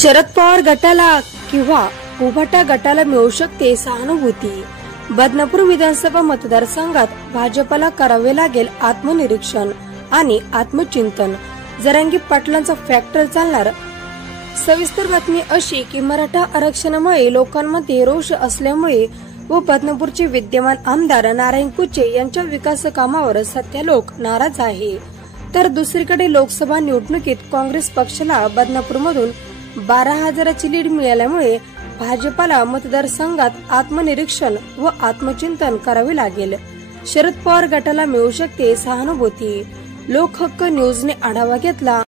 शरद पवार गटाला किंवा उभाटा गटाला मिळू शकते सहानुभूती। बदनापूर विधानसभा मतदारसंघात भाजपला करावे लागेल आत्मनिरीक्षण आणि आत्मचिंतन। जरांगी पाटलांचा फॅक्टर चालणार। सविस्तर बातमी अशी की मराठा आरक्षणामुळे लोकांमध्ये रोष असल्यामुळे व बदनापूरचे विद्यमान आमदार नारायण कुचे यांच्या विकास कामावर सध्या लोक नाराज आहे। तर दुसरीकडे लोकसभा निवडणुकीत काँग्रेस पक्षाला बदनापूरमधून 12,000ची लीड मिळाल्यामुळे भाजपला मतदारसंघात आत्मनिरीक्षण व आत्मचिंतन करावे लागेल। शरद पवार गटाला मिळू शकते सहानुभूती। लोकहक्क न्यूजने आढावा घेतला।